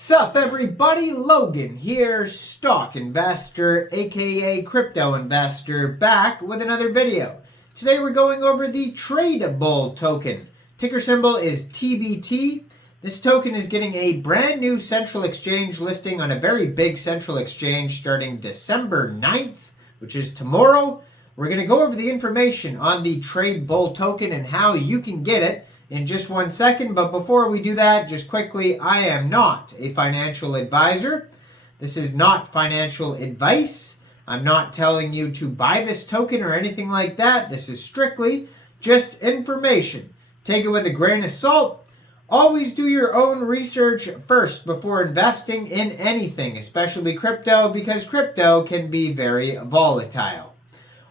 Sup everybody, Logan here, stock investor aka crypto investor, back with another video. Today we're going over the Tradebull token. Ticker symbol is TBT. This token is getting a brand new central exchange listing on a very big central exchange starting December 9th, which is tomorrow. We're going to go over the information on the Tradebull token and how you can get it in just 1 second, but before we do that, just quickly, I am not a financial advisor. This is not financial advice. I'm not telling you to buy this token or anything like that. This is strictly just information. Take it with a grain of salt. Always do your own research first before investing in anything, especially crypto, because crypto can be very volatile.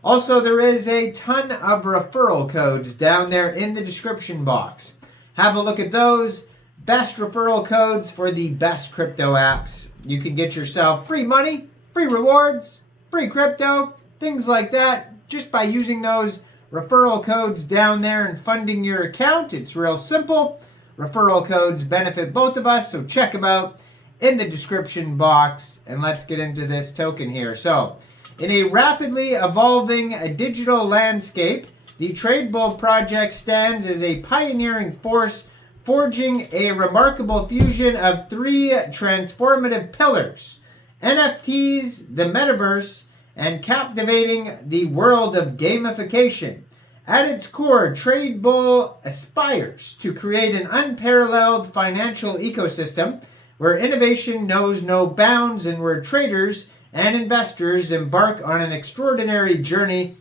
Also, there is a ton of referral codes down there in the description box. Have a look at those. Best referral codes for the best crypto apps. You can get yourself free money, free rewards, free crypto, things like that, just by using those referral codes down there and funding your account. It's real simple. Referral codes benefit both of us, so check them out in the description box. And let's get into this token here. So, in a rapidly evolving digital landscape, the Tradebull project stands as a pioneering force, forging a remarkable fusion of three transformative pillars: NFTs, the metaverse, and captivating the world of gamification. At its core, Tradebull aspires to create an unparalleled financial ecosystem where innovation knows no bounds and where traders and investors embark on an extraordinary journey,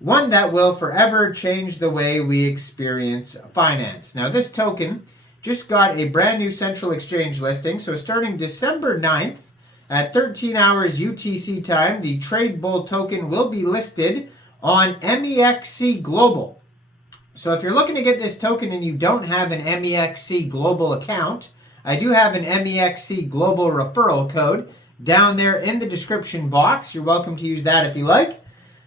one that will forever change the way we experience finance. Now, this token just got a brand new central exchange listing. So starting December 9th at 13 hours UTC time, the Tradebull token will be listed on Mexc Global. So if you're looking to get this token and you don't have an Mexc Global account, I do have an Mexc Global referral code down there in the description box. You're welcome to use that if you like.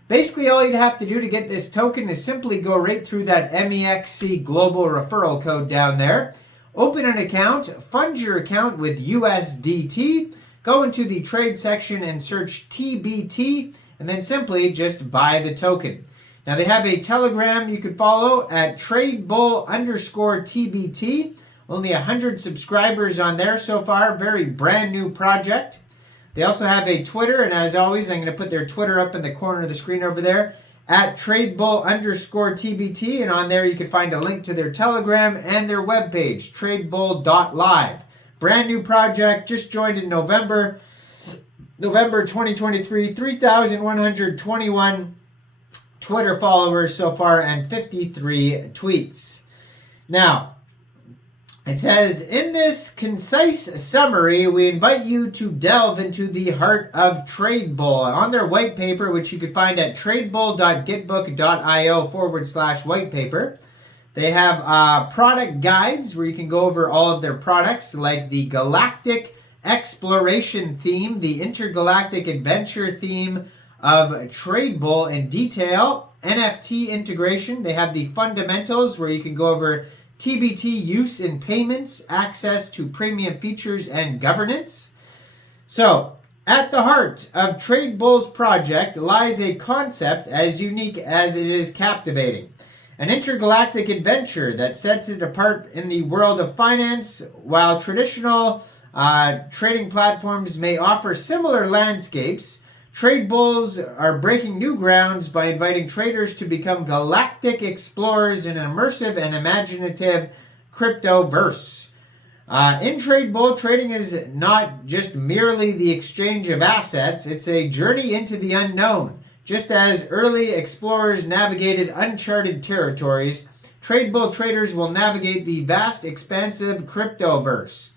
Basically, all you'd have to do to get this token is simply go right through that Mexc Global referral code down there. Open an account, fund your account with USDT, go into the trade section and search TBT, and then simply just buy the token. Now, they have a Telegram you can follow at Tradebull_TBT. Only 100 subscribers on there so far. Very brand new project. They also have a Twitter, and as always, I'm going to put their Twitter up in the corner of the screen over there at Tradebull_TBT, and on there you can find a link to their Telegram and their webpage, tradebull.live. Brand new project, just joined in November 2023, 3,121 Twitter followers so far and 53 tweets. Now, it says, in this concise summary, we invite you to delve into the heart of Tradebull. On their white paper, which you can find at tradebull.gitbook.io/white paper, they have product guides where you can go over all of their products, like the Galactic Exploration theme, the Intergalactic Adventure theme of Tradebull in detail, NFT integration. They have the fundamentals where you can go over TBT use in payments, access to premium features, and governance. So, at the heart of Tradebull's project lies a concept as unique as it is captivating. An intergalactic adventure that sets it apart in the world of finance. While traditional trading platforms may offer similar landscapes, Tradebulls are breaking new grounds by inviting traders to become galactic explorers in an immersive and imaginative cryptoverse. In Tradebull, trading is not just merely the exchange of assets, it's a journey into the unknown. Just as early explorers navigated uncharted territories, Tradebull traders will navigate the vast, expansive cryptoverse.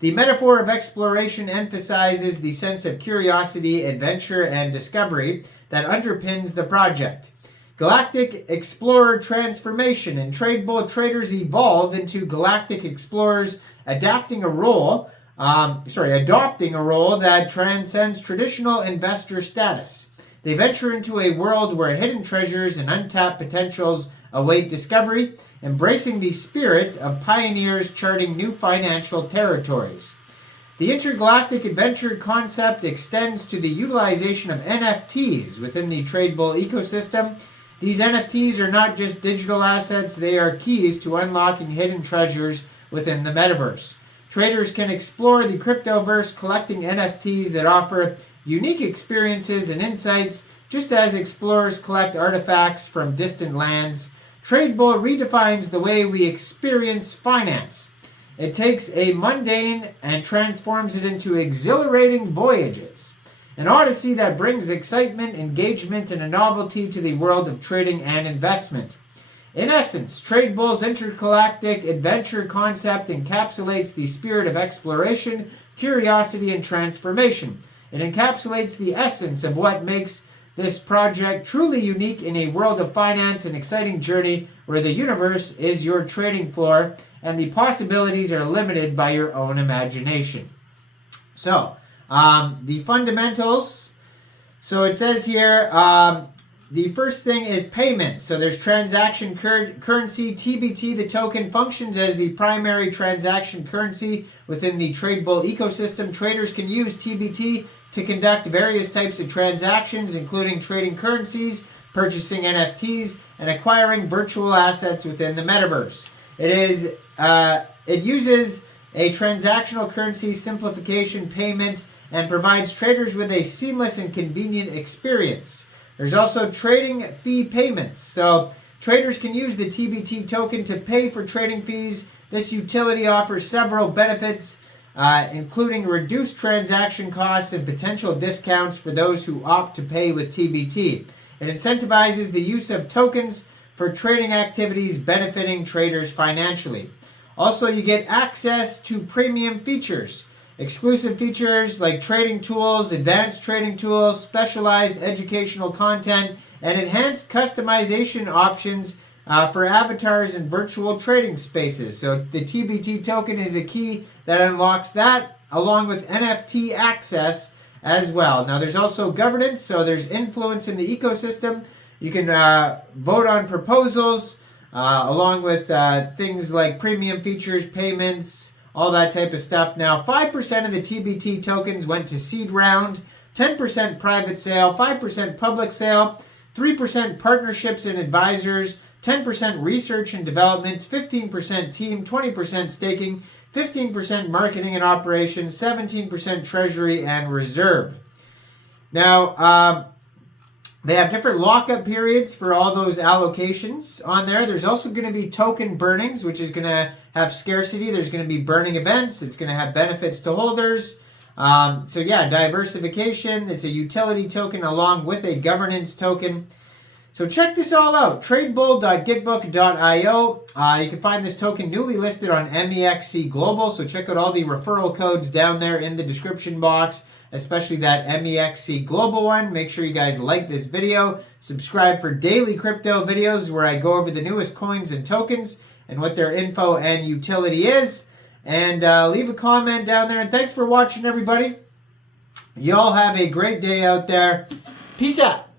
The metaphor of exploration emphasizes the sense of curiosity, adventure, and discovery that underpins the project. Galactic Explorer transformation, and Tradebull traders evolve into galactic explorers, adopting a role that transcends traditional investor status. They venture into a world where hidden treasures and untapped potentials await discovery, embracing the spirit of pioneers charting new financial territories. The intergalactic adventure concept extends to the utilization of NFTs within the Tradebull ecosystem. These NFTs are not just digital assets, they are keys to unlocking hidden treasures within the metaverse. Traders can explore the cryptoverse collecting NFTs that offer unique experiences and insights, just as explorers collect artifacts from distant lands. Tradebull redefines the way we experience finance. It takes a mundane and transforms it into exhilarating voyages. An odyssey that brings excitement, engagement, and a novelty to the world of trading and investment. In essence, Tradebull's intergalactic adventure concept encapsulates the spirit of exploration, curiosity, and transformation. It encapsulates the essence of what makes this project truly unique in a world of finance, an exciting journey where the universe is your trading floor and the possibilities are limited by your own imagination. So, the fundamentals. So it says here, the first thing is payment. So there's transaction currency. TBT, the token, functions as the primary transaction currency within the Tradebull ecosystem. Traders can use TBT to conduct various types of transactions, including trading currencies, purchasing NFTs, and acquiring virtual assets within the metaverse. It uses a transactional currency simplification payment and provides traders with a seamless and convenient experience. There's also trading fee payments. So traders can use the TBT token to pay for trading fees. This utility offers several benefits, including reduced transaction costs and potential discounts for those who opt to pay with TBT. It incentivizes the use of tokens for trading activities benefiting traders financially. Also, you get access to premium features. Exclusive features like trading tools, advanced trading tools, specialized educational content, and enhanced customization options for avatars and virtual trading spaces. So the TBT token is a key that unlocks that, along with NFT access as well. Now there's also governance, so there's influence in the ecosystem. You can vote on proposals, along with things like premium features, payments, all that type of stuff. Now, 5% of the TBT tokens went to seed round, 10% private sale, 5% public sale, 3% partnerships and advisors, 10% research and development, 15% team, 20% staking, 15% marketing and operations, 17% treasury and reserve. Now, they have different lockup periods for all those allocations on there. There's also going to be token burnings, which is going to have scarcity. There's going to be burning events. It's going to have benefits to holders. So yeah, diversification. It's a utility token along with a governance token. So check this all out. Tradebull.gitbook.io. You can find this token newly listed on Mexc Global. So check out all the referral codes down there in the description box, especially that Mexc Global one. Make sure you guys like this video. Subscribe for daily crypto videos where I go over the newest coins and tokens and what their info and utility is. And leave a comment down there. And thanks for watching, everybody. Y'all have a great day out there. Peace out.